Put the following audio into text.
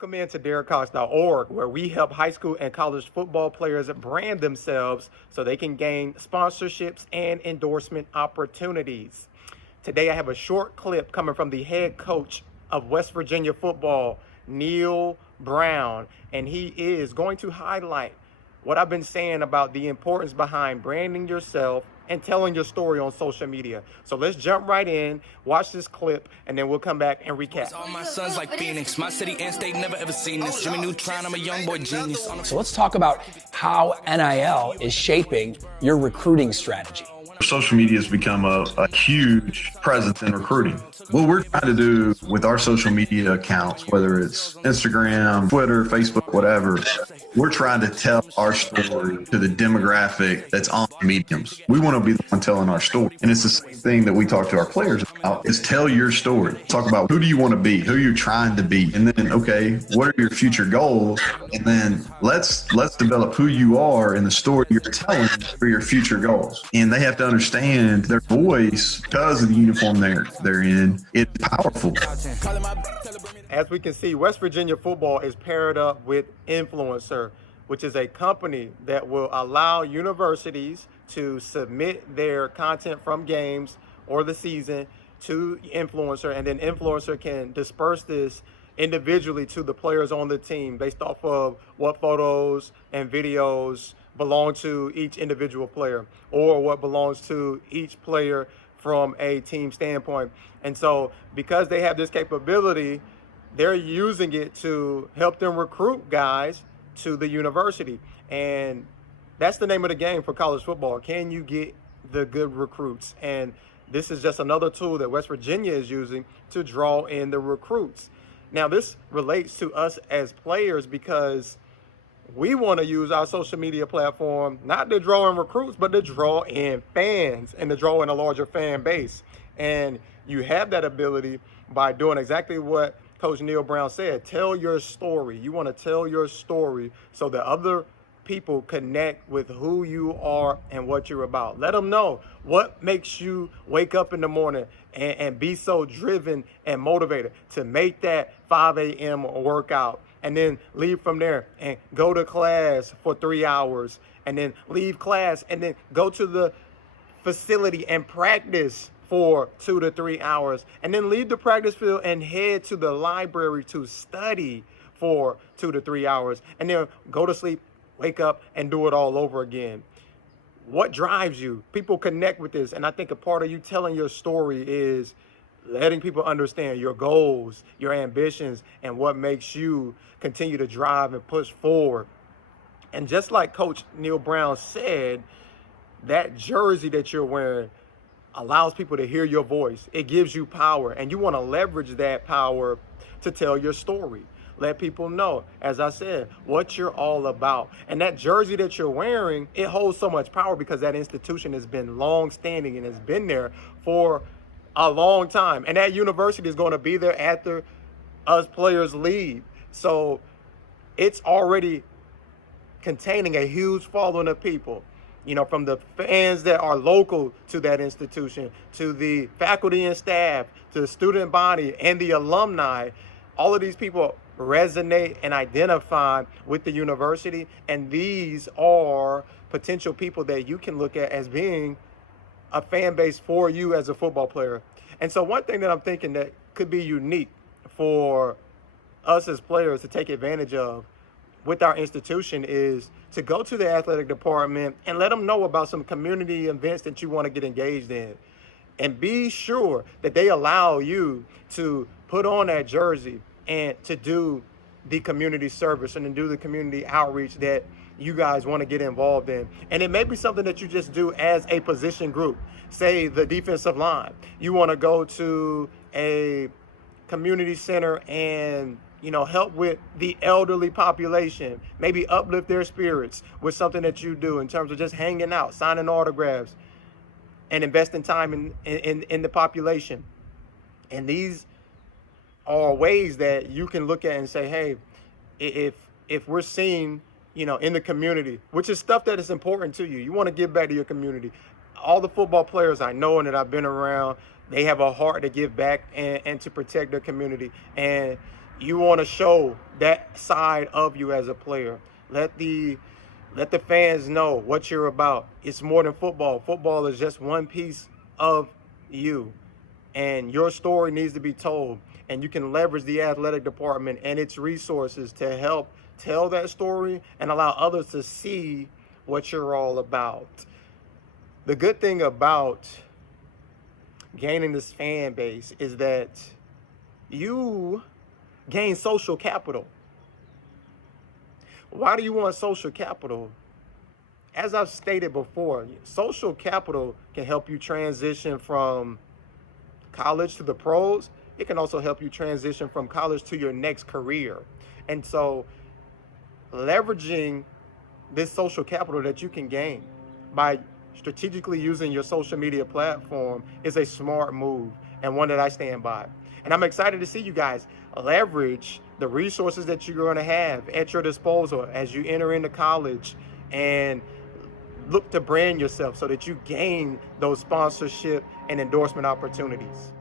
Welcome into DerekCox.org, where we help high school and college football players brand themselves so they can gain sponsorships and endorsement opportunities. Today I have a short clip coming from the head coach of West Virginia football, Neal Brown, and he is going to highlight what I've been saying about the importance behind branding yourself and telling your story on social media. So let's jump right in, watch this clip, and then we'll come back and recap. All my sons like Phoenix, my city and state never ever seen this. Jimmy Neutron, I'm a young boy genius. So let's talk about how NIL is shaping your recruiting strategy. Social media has become a huge presence in recruiting. What we're trying to do with our social media accounts, whether it's Instagram, Twitter, Facebook, whatever, we're trying to tell our story to the demographic that's on the mediums. We want to be the one telling our story. And it's the same thing that we talk to our players about, is tell your story. Talk about who do you want to be, who you're trying to be, and then, okay, what are your future goals? And then let's develop who you are and the story you're telling for your future goals. And they have to understand their voice, because of the uniform they're in, it's powerful. As we can see, West Virginia football is paired up with Influencer, which is a company that will allow universities to submit their content from games or the season to Influencer, and then Influencer can disperse this individually to the players on the team based off of what photos and videos belong to each individual player or what belongs to each player from a team standpoint. And so because they have this capability, they're using it to help them recruit guys to the university. And that's the name of the game for college football. Can you get the good recruits? And this is just another tool that West Virginia is using to draw in the recruits. Now, this relates to us as players because we want to use our social media platform not to draw in recruits, but to draw in fans and to draw in a larger fan base. And you have that ability by doing exactly what Coach Neal Brown said. Tell your story. You want to tell your story so that other people connect with who you are and what you're about. Let them know what makes you wake up in the morning and be so driven and motivated to make that 5 a.m. workout, and then leave from there and go to class for 3 hours, and then leave class and then go to the facility and practice for 2 to 3 hours, and then leave the practice field and head to the library to study for 2 to 3 hours, and then go to sleep, wake up, and do it all over again. What drives you? People connect with this. And I think a part of you telling your story is letting people understand your goals, your ambitions, and what makes you continue to drive and push forward. And just like Coach Neal Brown said, that jersey that you're wearing allows people to hear your voice. It gives you power, and you want to leverage that power to tell your story. Let people know, as I said, what you're all about. And that jersey that you're wearing, it holds so much power because that institution has been long-standing and has been there for a long time. And that university is going to be there after us players leave. So it's already containing a huge following of people, you know, from the fans that are local to that institution, to the faculty and staff, to the student body and the alumni. All of these people resonate and identify with the university, and these are potential people that you can look at as being a fan base for you as a football player. And so one thing that I'm thinking that could be unique for us as players to take advantage of with our institution is to go to the athletic department and let them know about some community events that you want to get engaged in, and be sure that they allow you to put on that jersey and to do the community service and to do the community outreach that you guys want to get involved in. And it may be something that you just do as a position group. Say the defensive line. You want to go to a community center and, you know, help with the elderly population, maybe uplift their spirits with something that you do in terms of just hanging out, signing autographs, and investing time in the population. And these are ways that you can look at and say, hey, if we're seeing, you know, in the community, which is stuff that is important to you, you want to give back to your community. All the football players I know and that I've been around, they have a heart to give back and to protect their community. And you want to show that side of you as a player. Let the fans know what you're about. It's more than football. Football is just one piece of you, and your story needs to be told. And you can leverage the athletic department and its resources to help tell that story and allow others to see what you're all about. The good thing about gaining this fan base is that you gain social capital. Why do you want social capital? As I've stated before, social capital can help you transition from college to the pros. It can also help you transition from college to your next career. And so leveraging this social capital that you can gain by strategically using your social media platform is a smart move, and one that I stand by. And I'm excited to see you guys leverage the resources that you're going to have at your disposal as you enter into college and look to brand yourself so that you gain those sponsorship and endorsement opportunities.